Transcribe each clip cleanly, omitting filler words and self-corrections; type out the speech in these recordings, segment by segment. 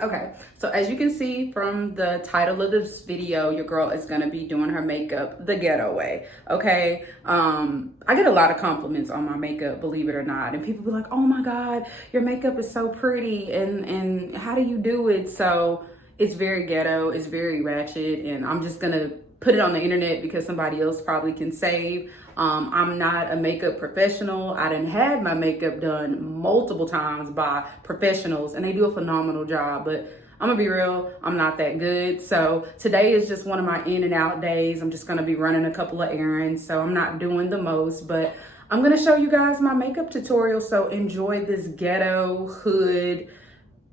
Okay, so as you can see from the title of this video, your girl is gonna be doing her makeup the ghetto way. Okay, I get a lot of compliments on my makeup, believe it or not, and people be like, "Oh my God, your makeup is so pretty, and how do you do it?" So it's very ghetto, it's very ratchet, and I'm just gonna put it on the internet because somebody else probably can save. I'm not a makeup professional. I done had my makeup done multiple times by professionals and they do a phenomenal job, but I'm gonna be real, I'm not that good. So today is just one of my in and out days. I'm just gonna be running a couple of errands, so I'm not doing the most, but I'm gonna show you guys my makeup tutorial. So enjoy this ghetto hood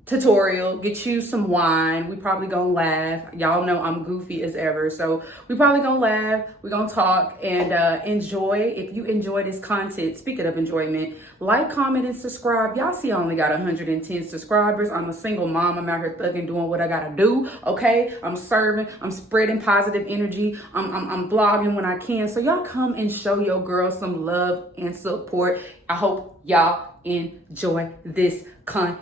tutorial. Get you some wine. We probably gonna laugh. Y'all know I'm goofy as ever, so we probably gonna laugh. We're gonna talk and enjoy. If you enjoy this content, speaking of enjoyment, like, comment, and subscribe. Y'all see I only got 110 subscribers. I'm a single mom. I'm out here thugging, doing what I gotta do. Okay, I'm serving. I'm spreading positive energy. I'm blogging when I can. So y'all come and show your girl some love and support. I hope y'all enjoy this content.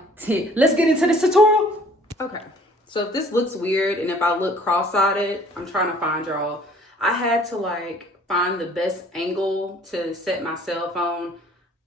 Let's get into this tutorial. Okay, so if this looks weird and if I look cross-eyed, I'm trying to find y'all. I had to like find the best angle to set my cell phone.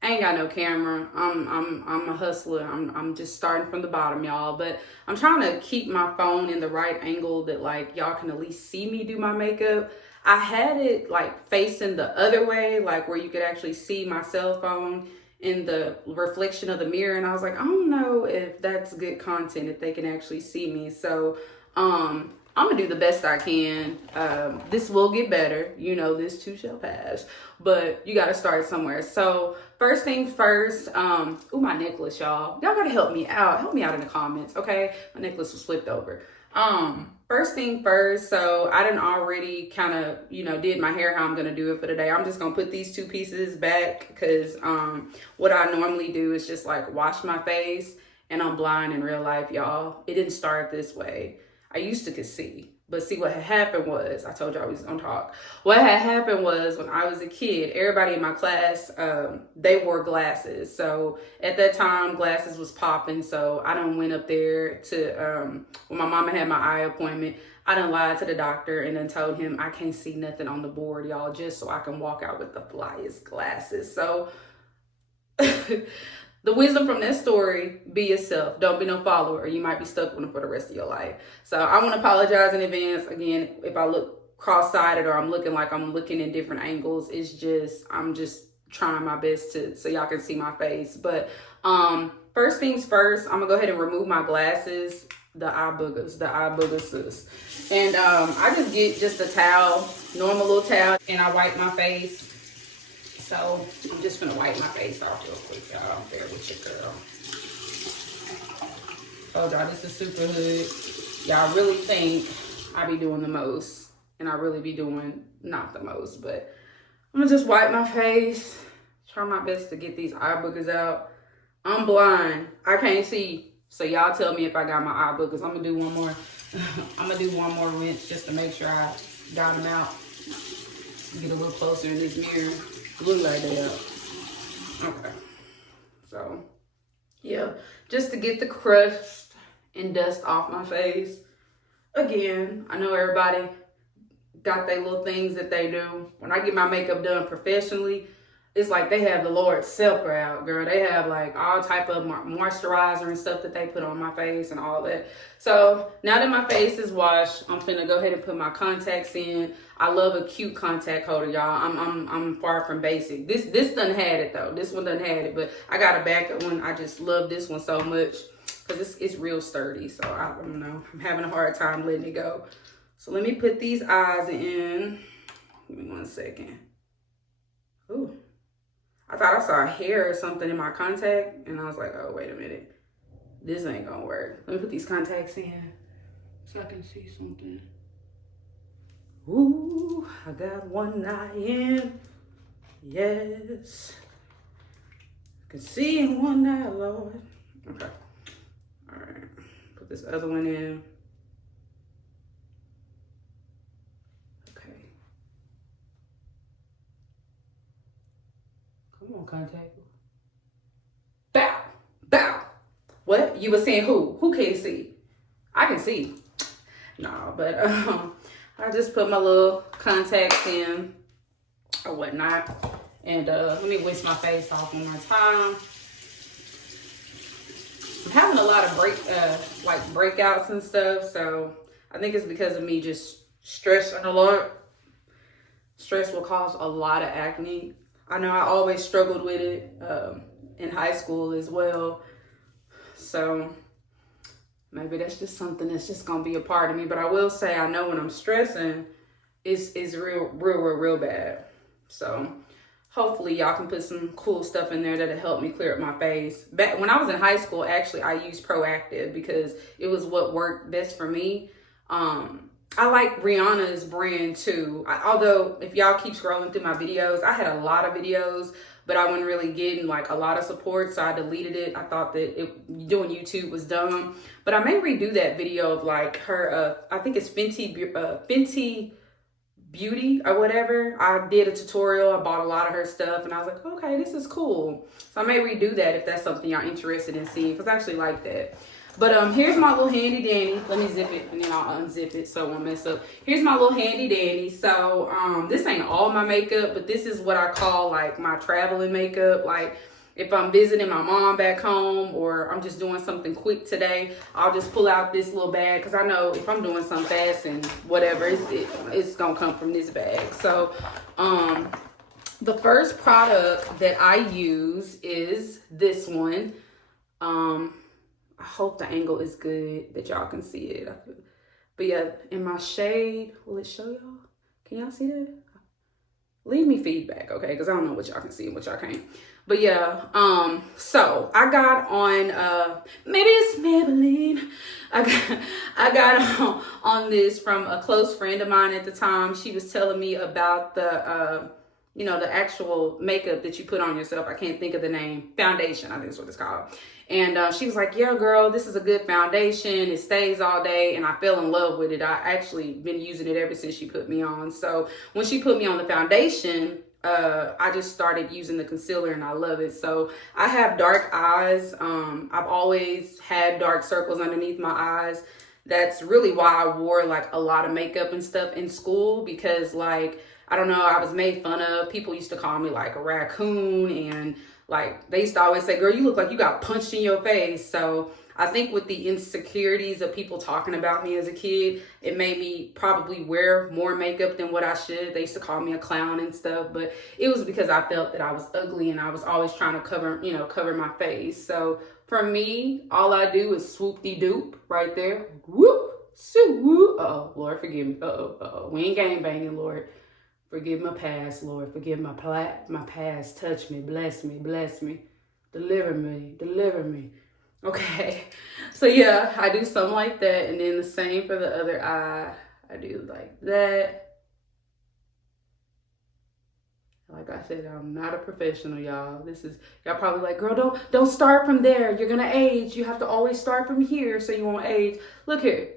I ain't got no camera. I'm a hustler. I'm just starting from the bottom, y'all. But I'm trying to keep my phone in the right angle that like y'all can at least see me do my makeup. I had it like facing the other way, like where you could actually see my cell phone in the reflection of the mirror, and I was like, I don't know if that's good content, if they can actually see me. So I'm gonna do the best I can. This will get better, you know, this too shall pass, but you gotta start somewhere. So first things first, ooh, my necklace, y'all gotta help me out in the comments, okay? My necklace was flipped over. First thing first, so I done already kind of, you know, did my hair how I'm gonna do it for today. I'm just gonna put these two pieces back because what I normally do is just like wash my face, and I'm blind in real life, y'all. It didn't start this way. I used to could see, but see what had happened was, I told y'all I was gonna talk. What had happened was when I was a kid, everybody in my class, they wore glasses. So at that time, glasses was popping. So I done went up there to, when my mama had my eye appointment, I done lied to the doctor and then told him I can't see nothing on the board, y'all, just so I can walk out with the flyest glasses. So the wisdom from that story, be yourself. Don't be no follower, or you might be stuck with them for the rest of your life. So I want to apologize in advance. Again, if I look cross-sided or I'm looking like I'm looking in different angles, it's just, I'm just trying my best to, so y'all can see my face. But first things first, I'm gonna go ahead and remove my glasses, the eye boogers, sis. And I just get just a towel, normal little towel, and I wipe my face. So I'm just gonna wipe my face off real quick, y'all. Bear with your girl. Oh, y'all, this is super hood. Y'all really think I be doing the most, and I really be doing not the most. But I'm gonna just wipe my face. Try my best to get these eye boogers out. I'm blind. I can't see. So y'all tell me if I got my eye boogers. I'm gonna do one more. I'm gonna do one more rinse just to make sure I got them out. Get a little closer in this mirror. Look like that. Okay. So, yeah. Just to get the crust and dust off my face. Again, I know everybody got their little things that they do. When I get my makeup done professionally, it's like they have the Lord's Supper out, girl. They have like all type of moisturizer and stuff that they put on my face and all that. So now that my face is washed, I'm finna go ahead and put my contacts in. I love a cute contact holder, y'all. I'm far from basic. This done had it though. This one done had it, but I got a backup one. I just love this one so much because it's real sturdy. So I don't know. I'm having a hard time letting it go. So let me put these eyes in. Give me 1 second. Ooh. I thought I saw hair or something in my contact, and I was like, oh, wait a minute. This ain't gonna work. Let me put these contacts in so I can see something. Ooh, I got one eye in. Yes. I can see in one eye, Lord. Okay. All right. Put this other one in. Come on, contact. Bow. Bow. What? You were saying who? Who can't see? I can see. No, but I just put my little contacts in or whatnot. And let me whisk my face off one more time. I'm having a lot of breakouts and stuff, so I think it's because of me just stressing a lot. Stress will cause a lot of acne. I know I always struggled with it in high school as well. So maybe that's just something that's just gonna be a part of me. But I will say I know when I'm stressing, it's real bad. So hopefully y'all can put some cool stuff in there that'll help me clear up my face. Back when I was in high school, actually, I used Proactive because it was what worked best for me. I like Rihanna's brand too. Although if y'all keep scrolling through my videos, I had a lot of videos, but I wasn't really getting like a lot of support, so I deleted it. I thought that doing YouTube was dumb. But I may redo that video of like her, I think it's Fenty Beauty or whatever. I did a tutorial. I bought a lot of her stuff and I was like, okay, this is cool. So I may redo that if that's something y'all interested in seeing, because I actually like that. But here's my little handy dandy. Let me zip it and then I'll unzip it so I won't mess up. Here's my little handy dandy. So this ain't all my makeup, but this is what I call like my traveling makeup. Like if I'm visiting my mom back home or I'm just doing something quick today, I'll just pull out this little bag because I know if I'm doing something fast and whatever, it's gonna come from this bag. So the first product that I use is this one. I hope the angle is good that y'all can see it. But yeah, in my shade, will it show y'all? Can y'all see that? Leave me feedback, okay? Because I don't know what y'all can see and what y'all can't. But yeah, so I got on, maybe it's Maybelline. I got on this from a close friend of mine at the time. She was telling me about the, the actual makeup that you put on yourself. I can't think of the name. Foundation, I think is what it's called. And she was like, yeah, girl, this is a good foundation. It stays all day. And I fell in love with it. I actually been using it ever since she put me on. So when she put me on the foundation, I just started using the concealer and I love it. So I have dark eyes. I've always had dark circles underneath my eyes. That's really why I wore like a lot of makeup and stuff in school, because like, I don't know, I was made fun of. People used to call me like a raccoon, and like they used to always say, girl, you look like you got punched in your face. So I think with the insecurities of people talking about me as a kid, it made me probably wear more makeup than what I should. They used to call me a clown and stuff, but it was because I felt that I was ugly and I was always trying to cover my face. So for me, all I do is swoop-de-doop right there. Whoop, swoop. Uh-oh, Lord, forgive me. Uh-oh. We ain't gang banging, Lord. Forgive my past, Lord. Forgive my past. Touch me, bless me, deliver me. Okay, so yeah, I do something like that, and then the same for the other eye. I do like that. Like I said, I'm not a professional, y'all. Y'all probably like, girl, don't start from there. You're gonna age. You have to always start from here so you won't age. Look here.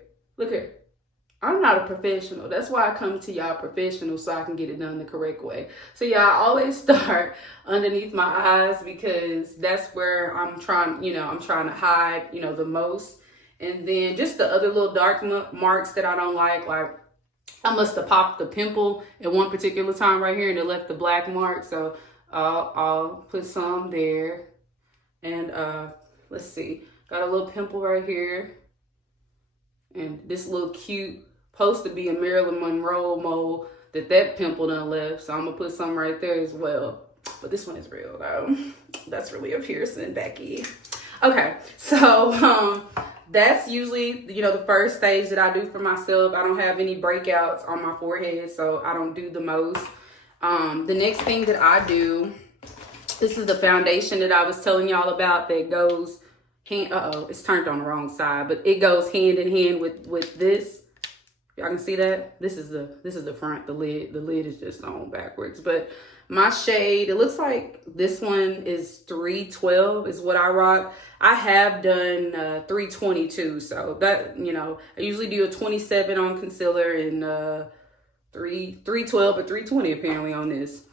I'm not a professional. That's why I come to y'all professional, so I can get it done the correct way. So yeah, I always start underneath my eyes because that's where I'm trying to hide, the most. And then just the other little dark marks that I don't like I must have popped the pimple at one particular time right here and it left the black mark. So I'll put some there. And let's see, got a little pimple right here. And this little cute, supposed to be a Marilyn Monroe mole that pimple done left. So I'm gonna put some right there as well. But this one is real though. That's really a piercing, Becky. Okay, so that's usually, the first stage that I do for myself. I don't have any breakouts on my forehead, so I don't do the most. The next thing that I do, this is the foundation that I was telling y'all about that goes it's turned on the wrong side, but it goes hand in hand with this. Y'all can see that? This is the front, the lid. The lid is just on backwards. But my shade, it looks like this one is 312 is what I rock. I have done 322, so that, I usually do a 27 on concealer and 312 or 320 apparently on this.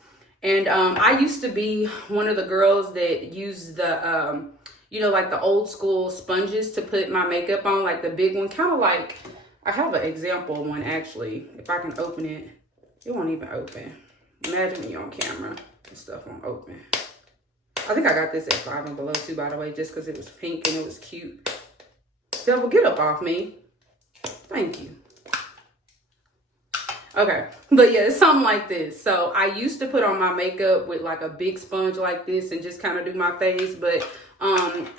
And I used to be one of the girls that used the you know, like the old school sponges to put my makeup on, like the big one, kind of like, I have an example one actually. If I can open it, it won't even open. Imagine me on camera, this stuff won't open. I think I got this at 5 and Below too, by the way, just because it was pink and it was cute. Devil, get up off me. Thank you. Okay, but yeah, it's something like this. So I used to put on my makeup with like a big sponge like this and just kind of do my face. But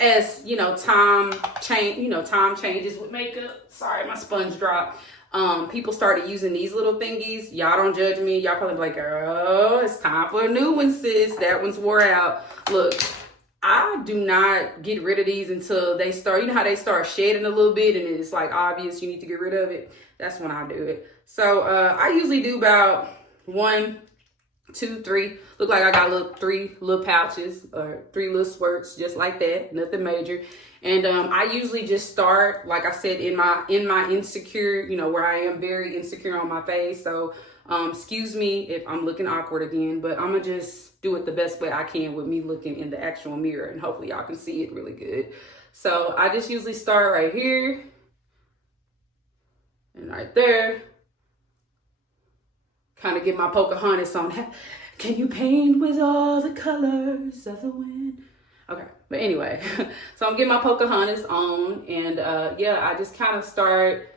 as you know, time changes with makeup. Sorry, my sponge dropped. People started using these little thingies. Y'all don't judge me. Y'all probably be like, oh, it's time for a new one, sis. That one's wore out. Look, I do not get rid of these until they start, you know how they start shedding a little bit and it's like obvious you need to get rid of it. That's when I do it. So I usually do about 1, 2, 3. Look like I got 3 little pouches or 3 little squirts, just like that. Nothing major. And I usually just start, like I said, in my insecure, you know, where I am very insecure on my face. So excuse me if I'm looking awkward again, but I'm gonna just do it the best way I can with me looking in the actual mirror, and hopefully y'all can see it really good. So I just usually start right here and right there. Kind of get my Pocahontas on. Can you paint with all the colors of the wind? Okay, but anyway, so I'm getting my Pocahontas on, and yeah, I just kind of start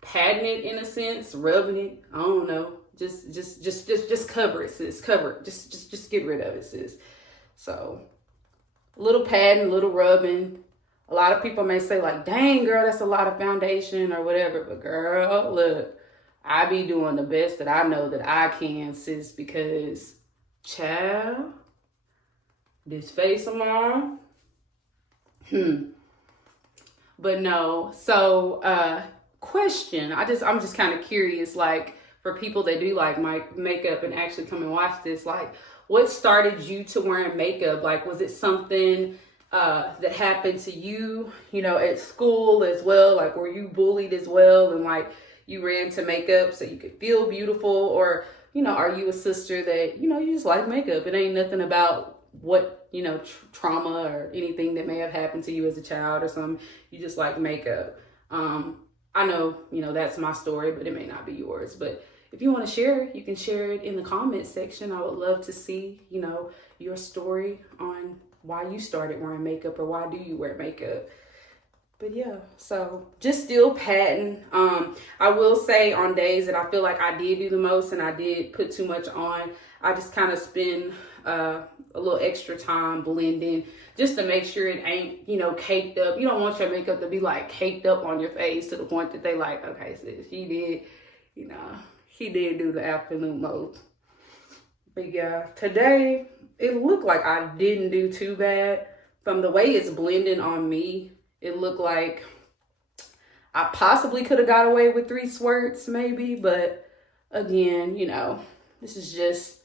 patting it in a sense, rubbing it. I don't know, just cover it, sis. Cover it. Just get rid of it, sis. So a little patting, a little rubbing. A lot of people may say like, "Dang, girl, that's a lot of foundation or whatever." But girl, look. I be doing the best that I know that I can, sis, because, child, this face of mine, But no, so, question, I'm just kind of curious, like, for people that do like my makeup and actually come and watch this, like, what started you to wearing makeup? Like, was it something that happened to you, you know, at school as well? Like, were you bullied as well? And like, you ran to makeup so you could feel beautiful? Or, you know, are you a sister that, you know, you just like makeup? It ain't nothing about what, you know, trauma or anything that may have happened to you as a child or something. You just like makeup. I know, you know, that's my story, but it may not be yours. But if you want to share, you can share it in the comments section. I would love to see, you know, your story on why you started wearing makeup, or why do you wear makeup. But yeah, so just still patting. I will say on days that I feel like I did do the most and I did put too much on, I just kind of spend a little extra time blending just to make sure it ain't, you know, caked up. You don't want your makeup to be like caked up on your face to the point that they like, okay, sis, she did, you know, she did do the afternoon mode. But yeah, today it looked like I didn't do too bad. From the way it's blending on me, it looked like I possibly could have got away with 3 squirts maybe, but again, you know, this is just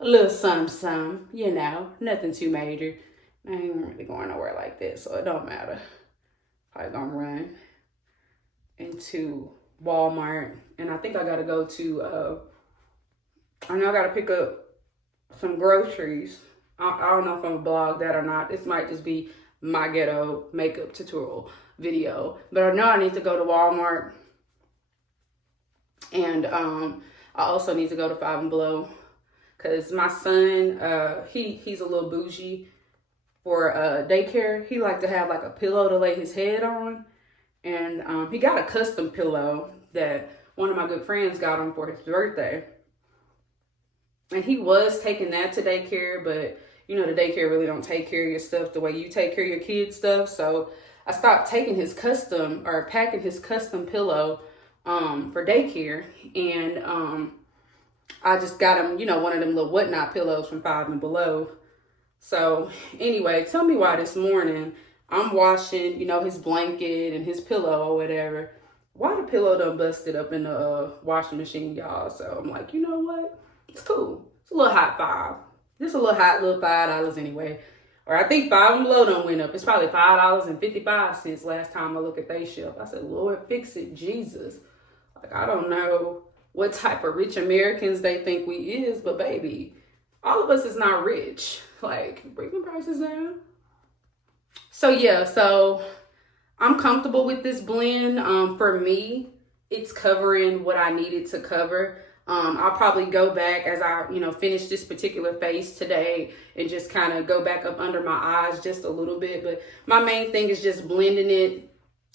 a little some, you know, nothing too major. I ain't really going nowhere like this, so it don't matter. Probably gonna run into Walmart, and I think I gotta go to, I know I gotta pick up some groceries. I don't know if I'm gonna blog that or not. This might just be my ghetto makeup tutorial video, but I know I need to go to Walmart, and I also need to go to 5 and Below, because my son, he's a little bougie for daycare. He like to have like a pillow to lay his head on, and he got a custom pillow that one of my good friends got him for his birthday, and he was taking that to daycare, but you know, the daycare really don't take care of your stuff the way you take care of your kids' stuff. So I stopped taking his custom, or packing his custom pillow for daycare. And I just got him, you know, one of them little whatnot pillows from 5 and Below. So anyway, tell me why this morning I'm washing, you know, his blanket and his pillow or whatever. Why the pillow done busted up in the washing machine, y'all? So I'm like, you know what? It's cool. It's a little hot 5. Just a little hot little $5 anyway. Or I think 5 and Below done went up. It's probably $5.55 last time I look at they shelf. I said, Lord, fix it, Jesus. Like, I don't know what type of rich Americans they think we is, but baby, all of us is not rich. Like, bring the prices down. So yeah, so I'm comfortable with this blend. For me, it's covering what I needed to cover. I'll probably go back as I, finish this particular face today and just kind of go back up under my eyes just a little bit. But my main thing is just blending it.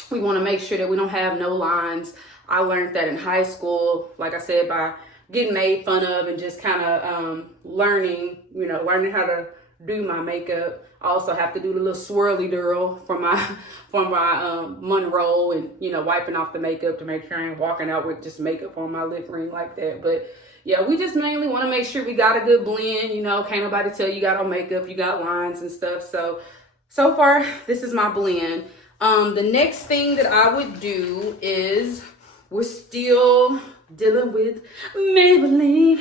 We want to make sure that we don't have no lines. I learned that in high school, like I said, by getting made fun of and just kind of learning how to do my makeup. I also have to do the little swirly girl for my Monroe, and wiping off the makeup to make sure I ain't walking out with just makeup on my lip ring like that. But yeah, we just mainly want to make sure we got a good blend. Can't nobody tell you got on makeup, you got lines and stuff. So far, this is my blend. The next thing that I would do is, we're still dealing with Maybelline.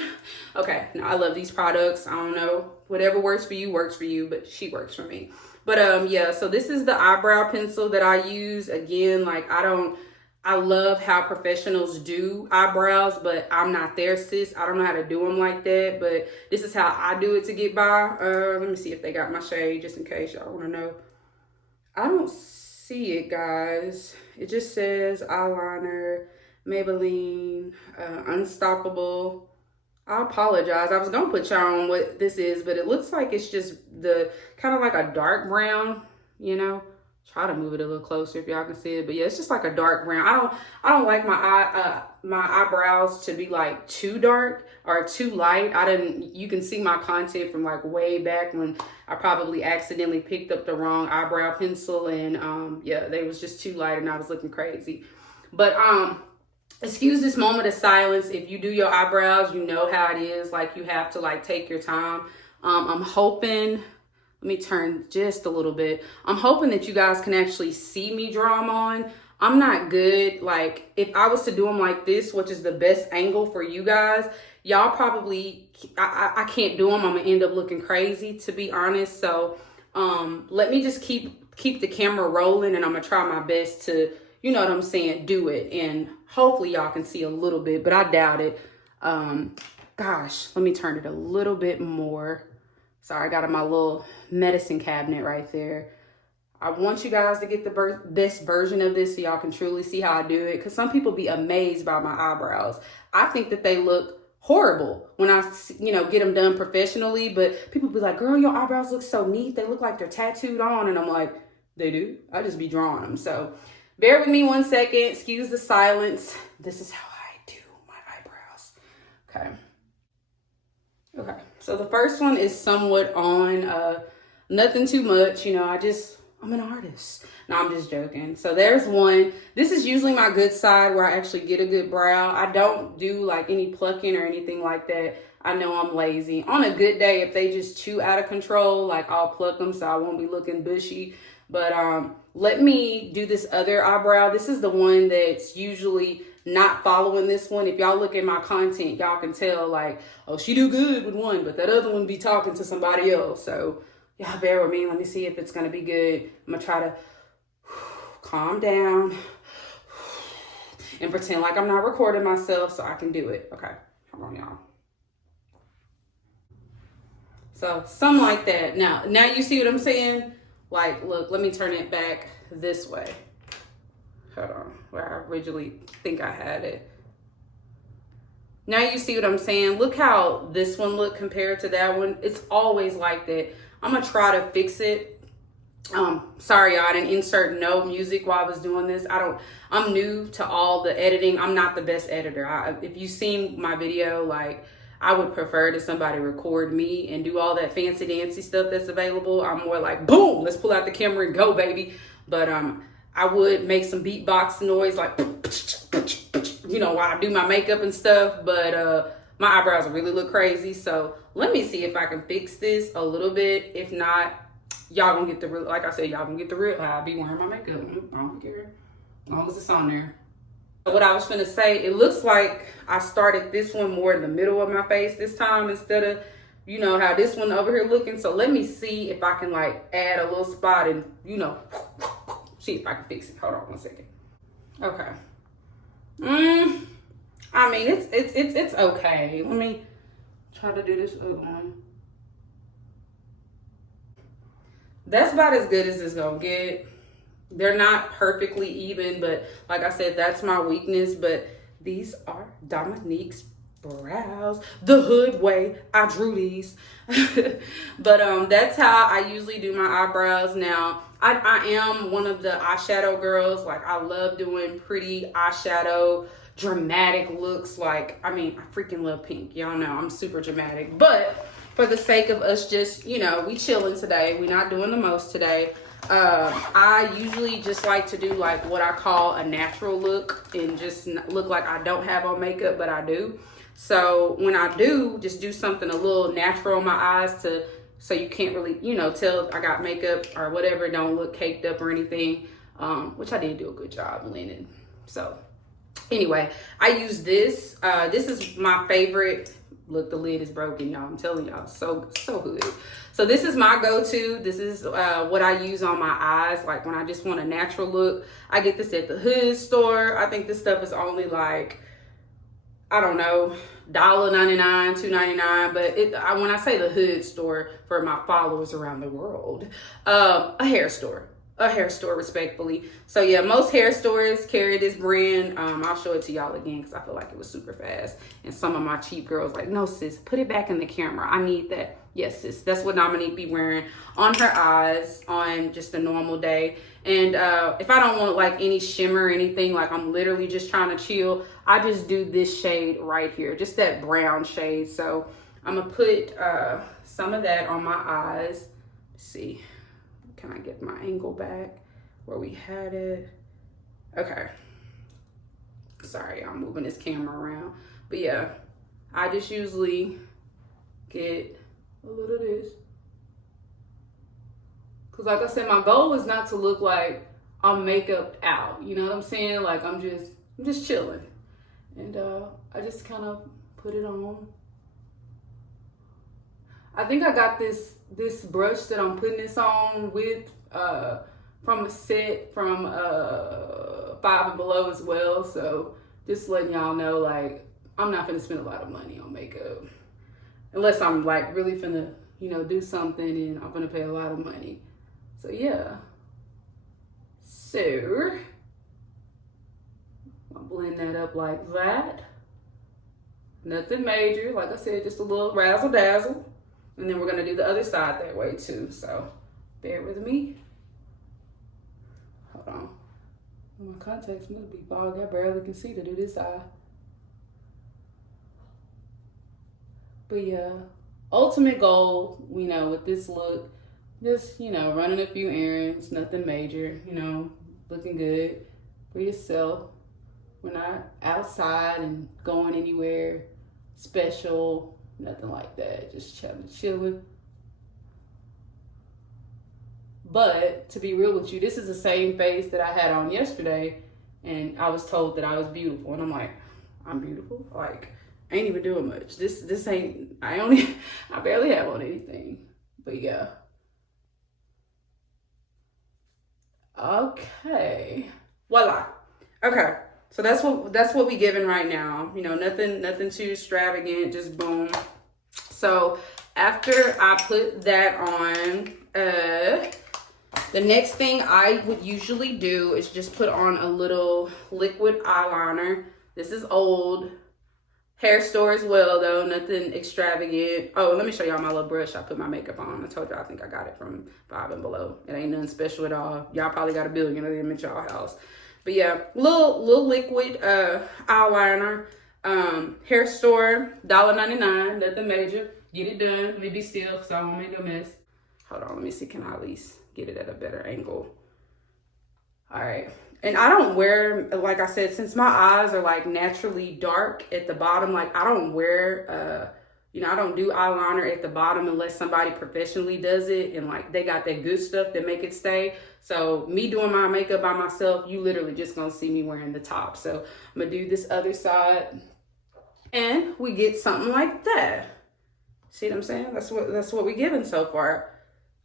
Okay, now I love these products. I don't know, whatever works for you, but she works for me. But yeah, so this is the eyebrow pencil that I use. Again, like I love how professionals do eyebrows, but I'm not there, sis. I don't know how to do them like that, but this is how I do it to get by. Let me see if they got my shade, just in case y'all want to know. I don't see it, guys. It just says eyeliner, Maybelline, Unstoppable. I apologize. I was gonna put y'all on what this is, but it looks like it's just the kind of like a dark brown, Try to move it a little closer if y'all can see it, but yeah, it's just like a dark brown. I don't like my eyebrows to be like too dark or too light. You can see my content from like way back when I probably accidentally picked up the wrong eyebrow pencil, and yeah, they was just too light and I was looking crazy. But excuse this moment of silence. If you do your eyebrows, you know how it is. Like, you have to like take your time. I'm hoping, let me turn just a little bit. I'm hoping that you guys can actually see me draw them on. I'm not good. Like, if I was to do them like this, which is the best angle for you guys, y'all probably, I can't do them. I'm gonna end up looking crazy, to be honest. So let me just keep the camera rolling, and I'm gonna try my best to, you know what I'm saying, do it. And hopefully y'all can see a little bit, but I doubt it. Gosh, let me turn it a little bit more. Sorry, I got my little medicine cabinet right there. I want you guys to get the best version of this so y'all can truly see how I do it. Because some people be amazed by my eyebrows. I think that they look horrible when I, get them done professionally. But people be like, girl, your eyebrows look so neat. They look like they're tattooed on. And I'm like, they do? I just be drawing them. So bear with me 1 second. Excuse the silence. This is how I do my eyebrows. Okay, so the first one is somewhat on, nothing too much, I'm an artist. No, I'm just joking. So there's one. This is usually my good side where I actually get a good brow. I don't do like any plucking or anything like that. I know I'm lazy. On a good day, if they just too out of control, like, I'll pluck them so I won't be looking bushy. But let me do this other eyebrow. This is the one that's usually not following this one. If y'all look at my content, y'all can tell like, oh, she do good with one, but that other one be talking to somebody else. So y'all bear with me. Let me see if it's gonna be good. I'm gonna try to calm down and pretend like I'm not recording myself so I can do it. Okay, hold on, y'all. So something like that. Now you see what I'm saying? Like, look, let me turn it back this way. Hold on, where I originally think I had it. Now you see what I'm saying? Look how this one looked compared to that one. It's always like that. I'm gonna try to fix it. Sorry, y'all, I didn't insert no music while I was doing this. I'm new to all the editing. I'm not the best editor. If you've seen my video, like, I would prefer that somebody record me and do all that fancy dancy stuff that's available. I'm more like, boom, let's pull out the camera and go, baby. But I would make some beatbox noise, like, while I do my makeup and stuff. But my eyebrows really look crazy. So let me see if I can fix this a little bit. If not, y'all gonna get the real, like I said, y'all gonna get the real how I be wearing my makeup. I don't care, as long as it's on there. What I was gonna say, it looks like I started this one more in the middle of my face this time instead of, how this one over here looking. So let me see if I can like add a little spot and, see if I can fix it. Hold on 1 second. Okay. I mean, it's okay. Let me try to do this other one. that's about as good as it's gonna get. They're not perfectly even, but like I said, that's my weakness. But these are Dominique's brows, the hood way. I drew these. But that's how I usually do my eyebrows. Now I am one of the eyeshadow girls. Like, I love doing pretty eyeshadow, dramatic looks. Like, I mean, I freaking love pink, y'all know I'm super dramatic. But for the sake of us just, you know, we chilling today, we not doing the most today, I usually just like to do like what I call a natural look and just look like I don't have on makeup, but I do. So when I do, just do something a little natural on my eyes so you can't really, you know, tell I got makeup or whatever, don't look caked up or anything, which I did do a good job blending. So anyway, I use this. This is my favorite. Look, the lid is broken, y'all. I'm telling y'all, so good. So this is my go-to. This is what I use on my eyes. Like, when I just want a natural look, I get this at the hood store. I think this stuff is only like, I don't know, $1.99, $2.99. But when I say the hood store, for my followers around the world, a hair store. A hair store, respectfully. So yeah, most hair stores carry this brand. I'll show it to y'all again because I feel like it was super fast. And some of my cheap girls like, no sis, put it back in the camera. I need that. Yes sis, that's what Dominique be wearing on her eyes on just a normal day. And if I don't want like any shimmer or anything, like I'm literally just trying to chill, I just do this shade right here, just that brown shade. So I'm gonna put some of that on my eyes. Let's see. Can I get my angle back where we had it? Okay. Sorry, I'm moving this camera around. But yeah, I just usually get a little of this. Because like I said, my goal is not to look like I'm makeup out. You know what I'm saying? Like, I'm just chilling. And I just kind of put it on. I think I got this brush that I'm putting this on with from a set from 5 and Below as well. So just letting y'all know, like, I'm not gonna spend a lot of money on makeup unless I'm like really finna, you know, do something and I'm gonna pay a lot of money. So yeah. So I'll blend that up like that. Nothing major, like I said, just a little razzle dazzle. And then we're gonna do the other side that way too. So bear with me. Hold on. My contacts must be fogged. I barely can see to do this eye. But yeah, ultimate goal, you know, with this look, just, you know, running a few errands, nothing major, you know, looking good for yourself. We're not outside and going anywhere special. Nothing like that, just chilling. But to be real with you, this is the same face that I had on yesterday, and I was told that I was beautiful, and I'm like, I'm beautiful? Like, I ain't even doing much. This ain't, I barely have on anything. But yeah. Okay. Voila. Okay. So that's what we giving right now. You know, nothing too extravagant, just boom. So after I put that on, the next thing I would usually do is just put on a little liquid eyeliner. This is old hair store as well though, nothing extravagant. Oh, let me show y'all my little brush I put my makeup on. I told y'all I think I got it from 5 and Below. It ain't nothing special at all. Y'all probably got a billion of them at y'all house. But yeah, little liquid eyeliner, hair store, $1.99, nothing major. Get it done. Let me be still because I won't make no mess. Hold on, let me see, can I at least get it at a better angle? All right, and I don't wear, like I said, since my eyes are like naturally dark at the bottom, like I don't wear, you know, I don't do eyeliner at the bottom unless somebody professionally does it and like they got that good stuff that make it stay. So me doing my makeup by myself, you literally just gonna see me wearing the top. So I'm gonna do this other side and we get something like that. See what I'm saying? That's what we're giving so far.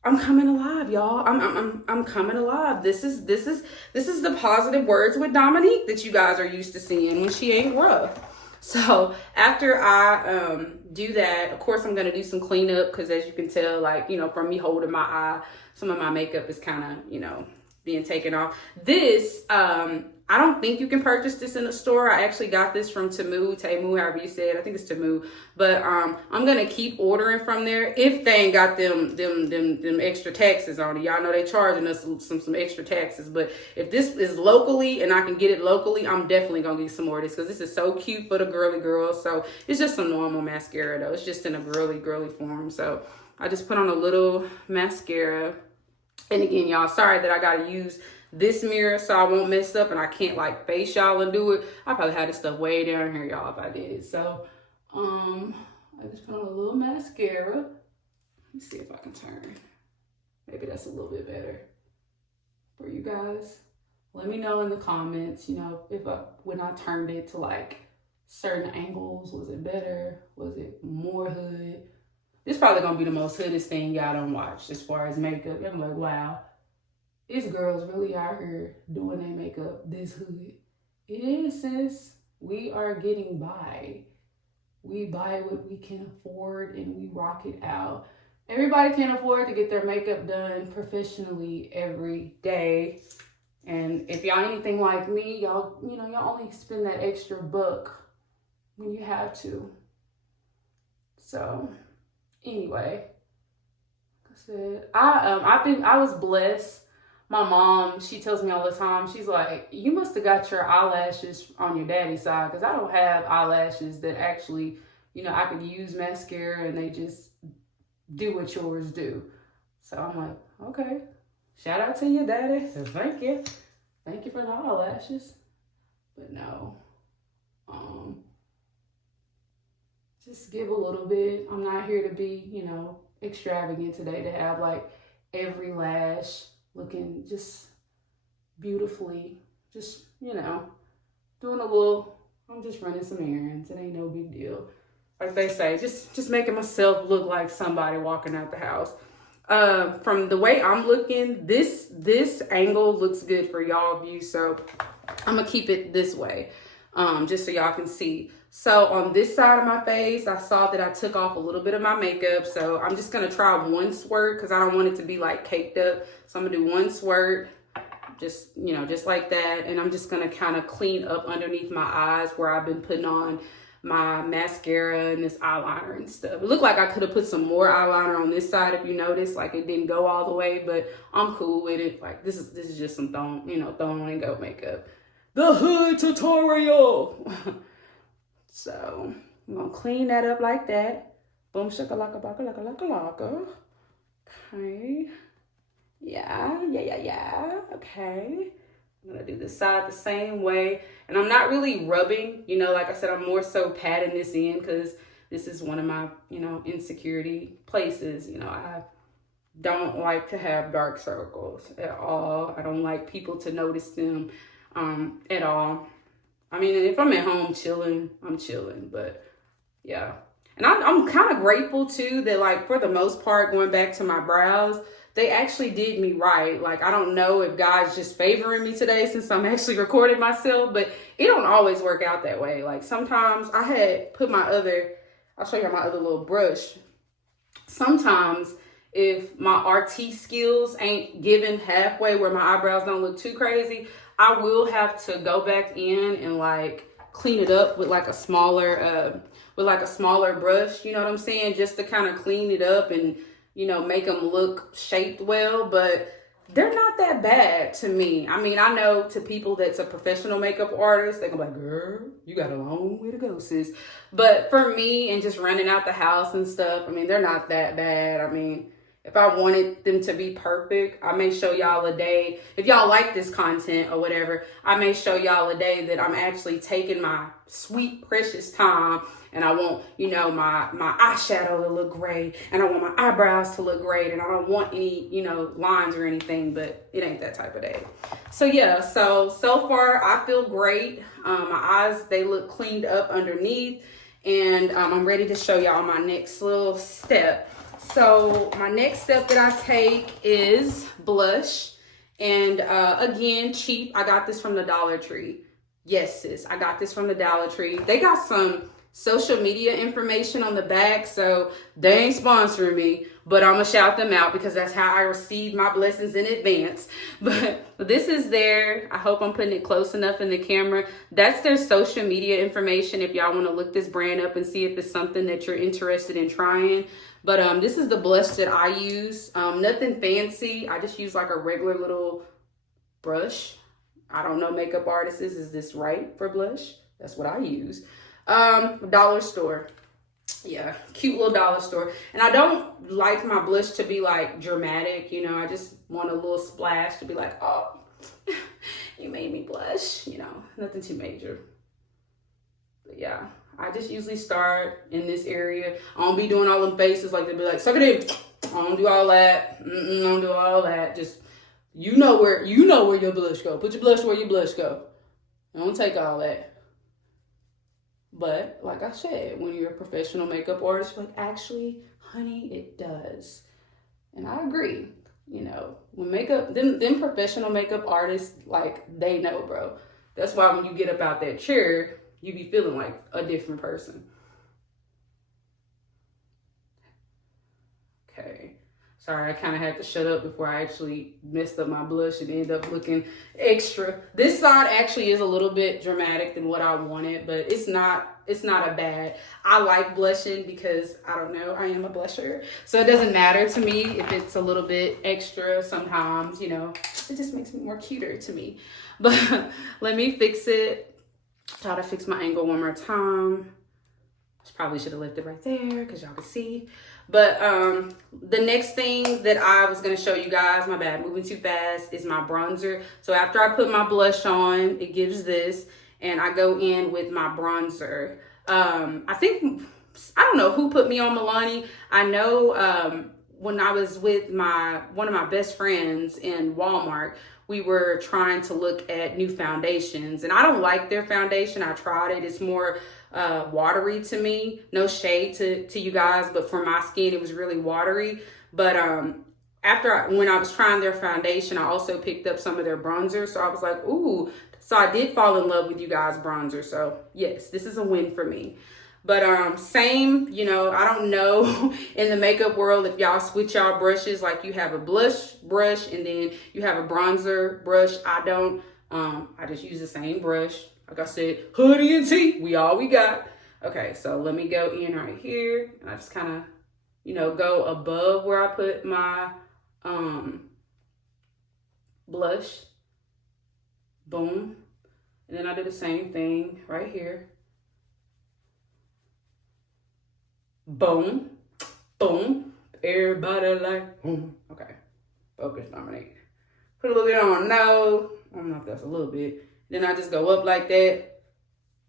I'm coming alive, y'all. I'm coming alive. This is the positive words with Dominique that you guys are used to seeing when she ain't rough. So after I do that, of course, I'm going to do some cleanup because as you can tell, like, you know, from me holding my eye, some of my makeup is kind of, you know, being taken off. This, I don't think you can purchase this in a store. I actually got this from Temu, however you say it. I think it's Temu. But I'm gonna keep ordering from there if they ain't got them extra taxes on it. Y'all know they charging us some extra taxes. But if this is locally and I can get it locally, I'm definitely gonna get some more of this because this is so cute for the girly girls. So it's just some normal mascara though. It's just in a girly form. So I just put on a little mascara. And again, y'all, sorry that I gotta use this mirror so I won't mess up and I can't like face y'all and do it. I probably had this stuff way down here, y'all, if I did. So, I just put on a little mascara. Let me see if I can turn. Maybe that's a little bit better for you guys. Let me know in the comments, you know, when I turned it to like certain angles, was it better? Was it more hood? This probably gonna be the most hoodest thing y'all don't watch as far as makeup. I'm like, wow, these girls really out here doing their makeup this hood. It is, sis. We are getting by. We buy what we can afford and we rock it out. Everybody can afford to get their makeup done professionally every day. And if y'all anything like me, y'all only spend that extra buck when you have to. So anyway, like I said, I was blessed. My mom, she tells me all the time, she's like, you must have got your eyelashes on your daddy's side because I don't have eyelashes that actually, you know, I could use mascara and they just do what yours do. So I'm like, okay, shout out to your daddy. Thank you. Thank you for the eyelashes. But no, just give a little bit. I'm not here to be, you know, extravagant today to have like every lash looking just beautifully, just, you know, doing a little, I'm just running some errands. It ain't no big deal. Like they say, just making myself look like somebody walking out the house. From the way I'm looking, this angle looks good for y'all view. So I'm gonna keep it this way, just so y'all can see. So on this side of my face, I saw that I took off a little bit of my makeup. So I'm just going to try one squirt because I don't want it to be like caked up. So I'm going to do one squirt, just, you know, just like that. And I'm just going to kind of clean up underneath my eyes where I've been putting on my mascara and this eyeliner and stuff. It looked like I could have put some more eyeliner on this side if you notice, like it didn't go all the way, but I'm cool with it. Like this is just some throw on and go makeup. The hood tutorial. So I'm gonna clean that up like that. Boom, shakalaka, baka, laka, laka, laka. Okay. Yeah. Okay. I'm gonna do this side the same way. And I'm not really rubbing, you know, like I said, I'm more so patting this in because this is one of my, you know, insecurity places. You know, I don't like to have dark circles at all. I don't like people to notice them at all. I mean, if I'm at home chilling, I'm chilling, but yeah. And I'm kind of grateful too that like for the most part, going back to my brows, they actually did me right. Like, I don't know if God's just favoring me today since I'm actually recording myself, but it don't always work out that way. Like sometimes I had put I'll show you my other little brush. Sometimes if my RT skills ain't given halfway where my eyebrows don't look too crazy, I will have to go back in and like clean it up with like a smaller brush, you know what I'm saying? Just to kind of clean it up and, you know, make them look shaped well, but they're not that bad to me. I mean, I know to people that's a professional makeup artist, they're gonna be like, girl, you got a long way to go, sis. But for me and just running out the house and stuff, I mean, they're not that bad. I mean, if I wanted them to be perfect, I may show y'all a day. If y'all like this content or whatever, I may show y'all a day that I'm actually taking my sweet, precious time and I want, you know, my eyeshadow to look great and I want my eyebrows to look great and I don't want any, you know, lines or anything, but it ain't that type of day. So yeah, so far I feel great. My eyes, they look cleaned up underneath and I'm ready to show y'all my next little step. So my next step that I take is blush. And again, cheap. I got this from the Dollar Tree. Yes, sis, I got this from the Dollar Tree. They got some social media information on the back, so they ain't sponsoring me, but I'm gonna shout them out because that's how I receive my blessings in advance. But this is their, I hope I'm putting it close enough in the camera. That's their social media information if y'all want to look this brand up and see if it's something that you're interested in trying. But this is the blush that I use. Nothing fancy. I just use like a regular little brush. I don't know, makeup artists, is this right for blush? That's what I use. Dollar store. Yeah, cute little dollar store. And I don't like my blush to be like dramatic, you know. I just want a little splash to be like, oh, you made me blush, you know. Nothing too major. But yeah, I just usually start in this area. I don't be doing all them faces like they be like, suck it in. I don't do all that. I don't do all that. Just you know where your blush go. Put your blush where your blush go. I don't take all that. But like I said, when you're a professional makeup artist, you're like, actually, honey, it does. And I agree. You know, when them professional makeup artists, like, they know, bro. That's why when you get up out that chair, you be feeling like a different person. Okay. Sorry, I kind of had to shut up before I actually messed up my blush and ended up looking extra. This side actually is a little bit dramatic than what I wanted, but it's not a bad. I like blushing because, I don't know, I am a blusher. So it doesn't matter to me if it's a little bit extra sometimes, you know. It just makes me more cuter to me. But let me fix it. Try to fix my angle one more time. Probably should have left it right there because y'all can see. But the next thing that I was going to show you guys, my bad, moving too fast, is my bronzer. So after I put my blush on, it gives this, and I go in with my bronzer. I don't know who put me on Milani. I know when I was with one of my best friends in Walmart, we were trying to look at new foundations, and I don't like their foundation. I tried it. It's more watery to me. No shade to you guys, but for my skin, it was really watery. But when I was trying their foundation, I also picked up some of their bronzer. So I was like, ooh. So I did fall in love with you guys' bronzer. So yes, this is a win for me. But same, you know, I don't know in the makeup world if y'all switch y'all brushes, like you have a blush brush and then you have a bronzer brush. I don't. I just use the same brush. Like I said, hoodie and tee, we got. Okay, so let me go in right here. And I just kind of, you know, go above where I put my blush. Boom. And then I do the same thing right here. Boom. Boom. Everybody like boom. Okay. Focus, Dominique. Put a little bit on my nose. I don't know if that's a little bit. Then I just go up like that.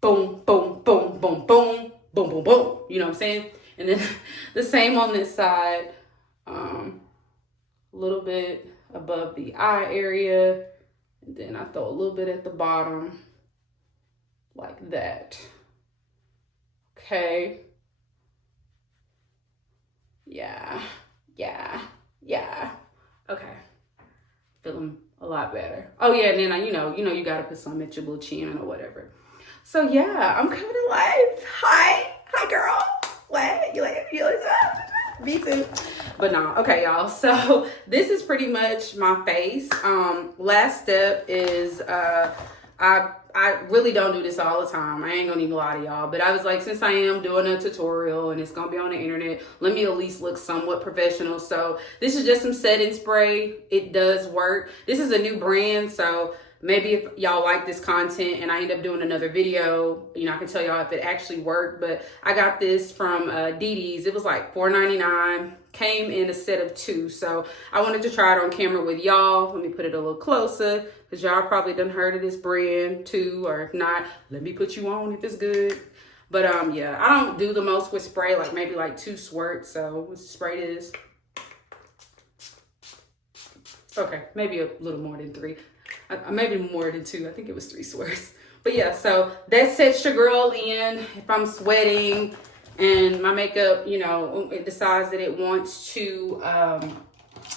Boom, boom, boom, boom, boom, boom, boom, boom. You know what I'm saying? And then the same on this side. A little bit above the eye area. And then I throw a little bit at the bottom. Like that. Okay. Yeah. Okay. Feeling a lot better. Oh yeah, and then you know you gotta put some at your little chin or whatever. So yeah, I'm coming to life. Hi girl. What? You like me too. But no, okay, y'all. So this is pretty much my face. Last step is I really don't do this all the time. I ain't gonna even lie to y'all. But I was like, since I am doing a tutorial and it's gonna be on the internet, let me at least look somewhat professional. So this is just some setting spray. It does work. This is a new brand, so maybe if y'all like this content and I end up doing another video, you know, I can tell y'all if it actually worked. But I got this from Didi's. It was like $4.99. Came in a set of 2. So I wanted to try it on camera with y'all. Let me put it a little closer because y'all probably done heard of this brand too. Or if not, let me put you on if it's good. But yeah, I don't do the most with spray, like maybe like 2 squirts. So let's spray this. Okay, maybe a little more than 3. Maybe more than 2. I think it was 3 squirts. But yeah, so that sets your girl in. If I'm sweating and my makeup, you know, it decides that it wants to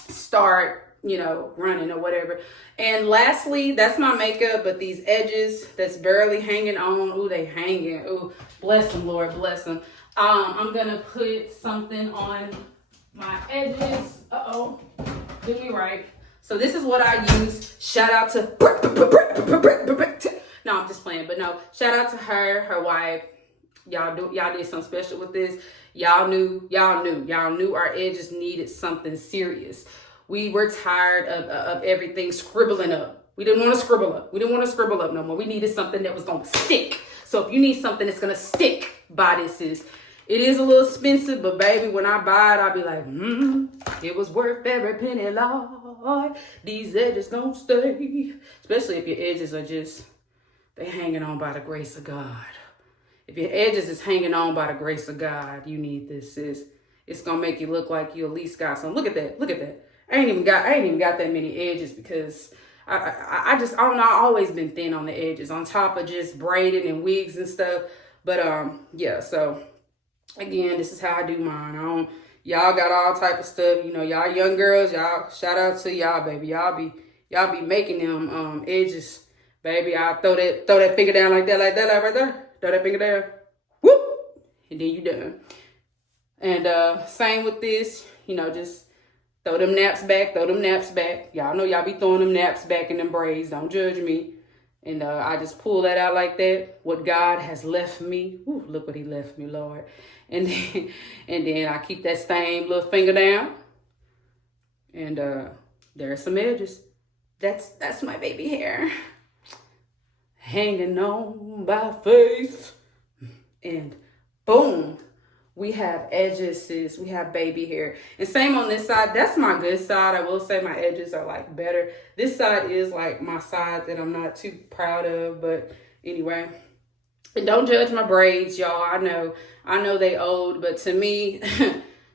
start you know, running or whatever. And lastly, that's my makeup, but these edges that's barely hanging on, ooh, they hanging. Ooh, bless them, Lord, bless them. I'm gonna put something on my edges. Uh-oh, do me right. So this is what I use. Shout out to, no, I'm just playing, but no, shout out to her wife. Y'all did something special with this. Y'all knew our edges needed something serious. We were tired of everything scribbling up. We didn't want to scribble up. We didn't want to scribble up no more. We needed something that was going to stick. So if you need something that's going to stick, buy this. It is a little expensive, but baby, when I buy it, I'll be like, it was worth every penny, Lord. These edges gonna stay. Especially if your edges are just, they hanging on by the grace of God. If your edges is hanging on by the grace of God, you need this, sis. It's gonna make you look like you at least got some. Look at that. I ain't even got that many edges because I don't know, I've always been thin on the edges on top of just braiding and wigs and stuff. But yeah, so again, this is how I do mine. Y'all got all type of stuff, you know, y'all young girls, y'all, shout out to y'all, baby. Y'all be making them edges, baby. I'll throw that finger down like that right there. Throw that finger down. Whoop! And then you done. And same with this, you know, just throw them naps back. Y'all know y'all be throwing them naps back in them braids. Don't judge me. And I just pull that out like that. What God has left me. Ooh, look what he left me, Lord. And then I keep that same little finger down. And there's some edges. That's my baby hair. Hanging on by faith. And boom. We have edges, sis. We have baby hair. And same on this side. That's my good side. I will say my edges are like better. This side is like my side that I'm not too proud of. But anyway. And don't judge my braids, y'all. I know they old. But to me,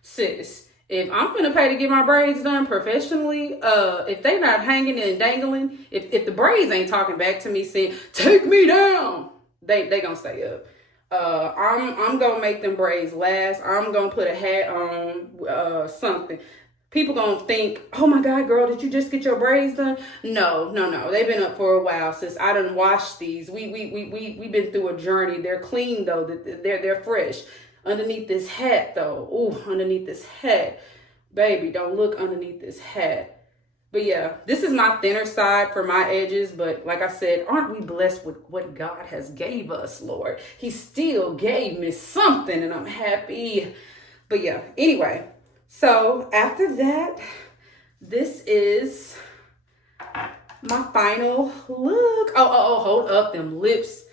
sis, if I'm gonna pay to get my braids done professionally, if they not hanging and dangling, if the braids ain't talking back to me saying, take me down, they gonna stay up. I'm gonna make them braids last. I'm gonna put a hat on, something. People gonna think, oh my God, girl, did you just get your braids done? No. They've been up for a while since I done washed these. We've been through a journey. They're clean though. They're fresh. Underneath this hat though. Ooh, underneath this hat. Baby, don't look underneath this hat. But yeah, this is my thinner side for my edges. But like I said, aren't we blessed with what God has gave us, Lord? He still gave me something and I'm happy. But yeah, anyway. So after that, this is my final look. Oh, hold up. Them lips.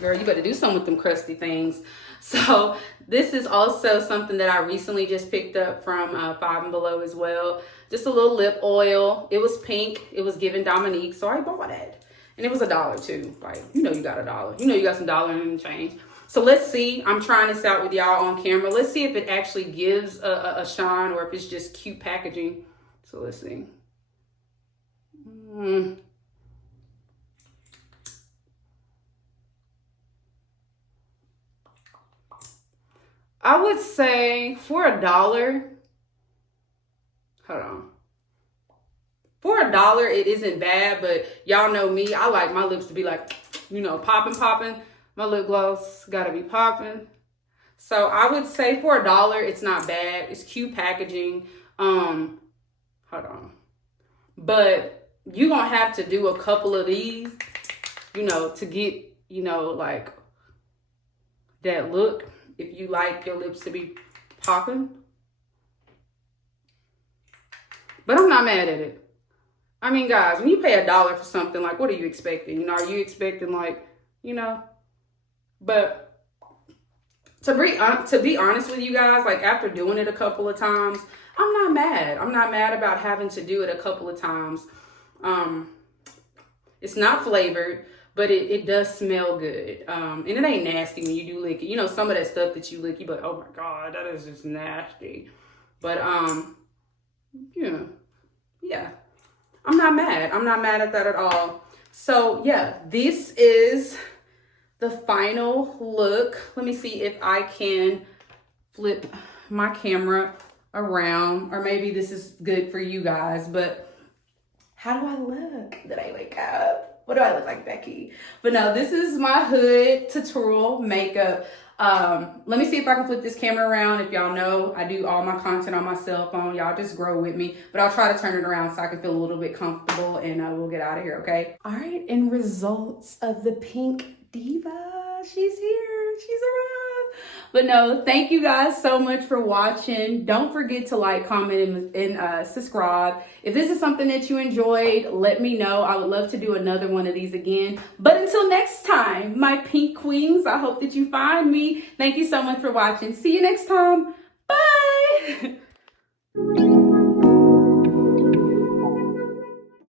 Girl, you better do something with them crusty things. So this is also something that I recently just picked up from Five and Below as well. Just a little lip oil. It was pink. It was given Dominique, so I bought it. And it was $1 too. Like, you know you got $1. You know you got some dollar and change. So let's see. I'm trying this out with y'all on camera. Let's see if it actually gives a shine or if it's just cute packaging. So let's see. I would say for $1, hold on. For $1, it isn't bad, but y'all know me. I like my lips to be like, you know, popping. My lip gloss gotta be popping. So I would say for $1, it's not bad. It's cute packaging. Hold on. But you're gonna have to do a couple of these, you know, to get, you know, like that look. If you like your lips to be popping. But I'm not mad at it. I mean, guys, when you pay $1 for something, like, what are you expecting? You know, are you expecting, like, you know? But to be honest with you guys, like, after doing it a couple of times, I'm not mad. I'm not mad about having to do it a couple of times. It's not flavored, but it does smell good. And it ain't nasty when you do lick it. You know, some of that stuff that you lick, you be like, oh my God, that is just nasty. But, yeah. I'm not mad. I'm not mad at that at all. So yeah, this is the final look. Let me see if I can flip. my camera around, or maybe this is good for you guys, but how do I look? Did I wake up? What do I look like, Becky? But no, this is my hood tutorial makeup. Let me see if I can flip this camera around. If y'all know, I do all my content on my cell phone. Y'all just grow with me, but I'll try to turn it around so I can feel a little bit comfortable, and we'll get out of here, okay? All right, and results of the pink diva. She's here, she's arrived. But no, thank you guys so much for watching. Don't forget to like, comment, and subscribe. If this is something that you enjoyed, let me know. I would love to do another one of these again. But until next time, my pink queens, I hope that you find me. Thank you so much for watching. See you next time. Bye.